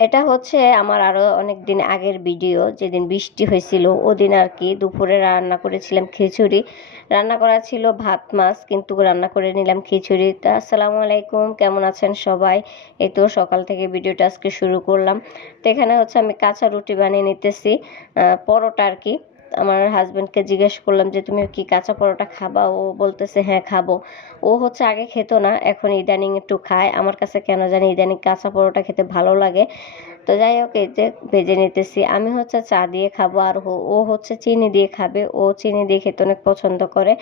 এটা হচ্ছে আমার আরও অনেক দিন আগের ভিডিও, যেদিন বৃষ্টি হয়েছিল ওদিন আর কি। দুপুরে রান্না করেছিলাম খিচুড়ি, রান্না করা ছিল ভাত মাছ, কিন্তু রান্না করে নিলাম খিচুড়ি। তা আসসালামু আলাইকুম, কেমন আছেন সবাই? এই তো সকাল থেকে ভিডিওটা আজকে শুরু করলাম। তো এখানে হচ্ছে আমি কাঁচা রুটি বানিয়ে নিতেছি, পরোটা আর কি। আমার হাজব্যান্ডকে জিজ্ঞেস করলাম যে তুমি কি কাঁচা পরোটা খাবা? ও বলতেছে হ্যাঁ খাবো। ও হচ্ছে আগে খেত না, এখন ইদানিং একটু খায়। আমার কাছে কেন জানি ইদানিং কাঁচা পরোটা খেতে ভালো লাগে। তো যাই হোক, এই যে ভেজে নিতেছি। আমি হচ্ছে চা দিয়ে খাবো, আর ও হচ্ছে চিনি দিয়ে খাবে। ও চিনি দিয়ে খেতে অনেক পছন্দ করে।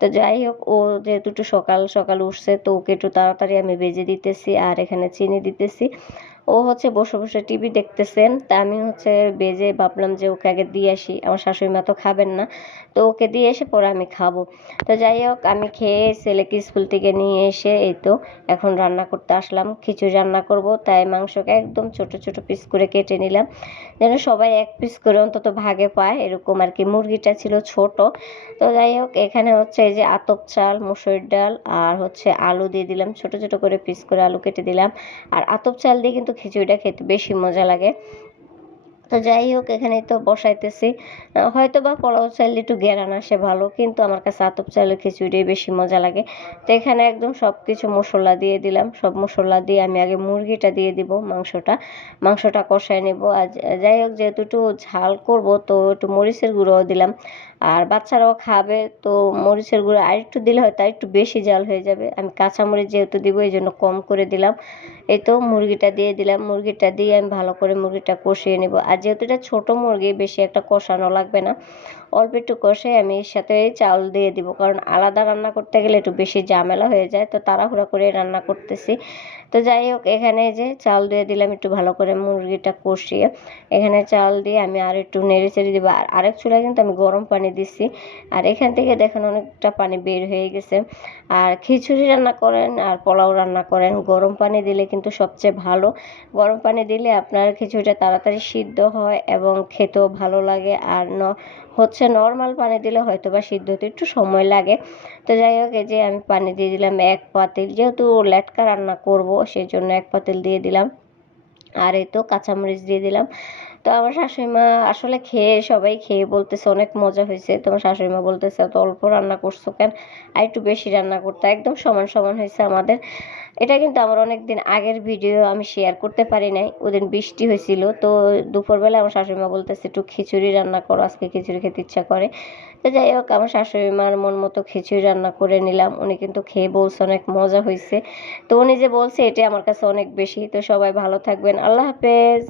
তো যাই হোক, ও যেহেতু একটু সকাল সকাল উঠছে, তো ওকে একটু তাড়াতাড়ি আমি ভেজে দিতেছি আর এখানে চিনি দিতেছি। ও হচ্ছে বসে বসে টিভি দেখতেছেন, তা আমি হচ্ছে বেজে ভাবলাম যে ওকে আগে দিয়ে আসি, আমার শাশুড়ি মা তো খাবেন না, তো ওকে দিয়ে এসে পরে আমি খাবো। তো যাই হোক, আমি খেয়ে ছেলেকে স্কুল থেকে নিয়ে এসে এই তো এখন রান্না করতে আসলাম। খিচুড়ি রান্না করব, তাই মাংসকে একদম ছোট ছোট পিস করে কেটে নিলাম, যেন সবাই এক পিস করে অন্তত ভাগে পায়, এরকম আর কি। মুরগিটা ছিল ছোট। তো যাই হোক, এখানে হচ্ছে এই যে আতপ চাল, মুসুরির ডাল আর হচ্ছে আলু দিয়ে দিলাম, ছোট ছোট করে পিস করে আলু কেটে দিলাম। আর আতপ চাল দিয়ে কিন্তু খিচুড়িটা খেতে বেশি মজা লাগে। তো যাই হোক, এখানেই তো বসাইতেছি। হয়তো বা পোলাও চাইলে একটু ঘেরান আসে ভালো, কিন্তু আমার কাছে আতপ চালের খিচুড়ি বেশি মজা লাগে। তো এখানে একদম সব কিছু মশলা দিয়ে দিলাম। সব মশলা দিয়ে আমি আগে মুরগিটা দিয়ে দিব, মাংসটা কষায় নেব। আর যাই হোক, যেহেতু একটু ঝাল করব, তো একটু মরিচের গুঁড়োও দিলাম। আর বাচ্চারাও খাবে, তো মরিচের গুঁড়ো আর একটু দিলে হয়তো আর একটু বেশি ঝাল হয়ে যাবে। আমি কাঁচামরিচ যেহেতু দিব, এই জন্য কম করে দিলাম। এই তো মুরগিটা দিয়ে দিলাম, মুরগিটা দিয়ে আমি ভালো করে মুরগিটা কষিয়ে নেব। আর যেহেতু এটা ছোটো মুরগি, বেশি একটা কষানো লাগবে না, অল্প একটু কষে আমি এর সাথে চাল দিয়ে দিব, কারণ আলাদা রান্না করতে গেলে একটু বেশি ঝামেলা হয়ে যায়, তো তাড়াহুড়া করে রান্না করতেছি। তো যাই হোক, এখানে যে চাল দিয়ে দিলাম একটু ভালো করে মুরগিটা কষিয়ে। এখানে চাল দিয়ে আমি আর একটু নেড়ে চেড়ে দিব। আর আরেক চুলায় কিন্তু আমি গরম পানি দিচ্ছি, আর এখান থেকে দেখেন অনেকটা পানি বের হয়ে গেছে। আর খিচুড়ি রান্না করেন আর পোলাও রান্না করেন, গরম পানি দিলে কিন্তু সবচেয়ে ভালো। গরম পানি দিলে আপনার খিচুড়িটা তাড়াতাড়ি সিদ্ধ হয় এবং খেতেও ভালো লাগে। আর হচ্ছে নর্মাল পানি দিলে হয়তো বা সিদ্ধ হতে একটু সময় লাগে। তো যাই হোক, এই যে আমি পানি দিয়ে দিলাম এক পাতিল, যেহেতু লেটকা রান্না করব সেই জন্য এক পাতিল দিয়ে দিলাম। আর এই তো কাঁচামরিচ দিয়ে দিলাম। তো আমার শাশুড়ি মা আসলে সবাই খেয়ে বলতেছে অনেক মজা হয়েছে। তোমার শাশুড়ি মা বলতেছে এত অল্প রান্না করছো কেন, আর একটু বেশি রান্না করতে। একদম সমান সমান হয়েছে আমাদের। এটা কিন্তু আমার অনেক দিন আগের ভিডিও, আমি শেয়ার করতে পারি নাই। ওদিন বৃষ্টি হয়েছিল, তো দুপুরবেলা আমার শাশুড়ি মা বলতেছে একটু খিচুড়ি রান্না করো, আজকে খিচুড়ি খেতে ইচ্ছা করে। তো যাই হোক, আমার শাশুড়ি মার মন মতো খিচুড়ি রান্না করে নিলাম। উনি কিন্তু খেয়ে বলছে অনেক মজা হয়েছে। তো উনি যে বলছে, এটা আমার কাছে অনেক বেশি। তো সবাই ভালো থাকবেন, আল্লাহ হাফেজ।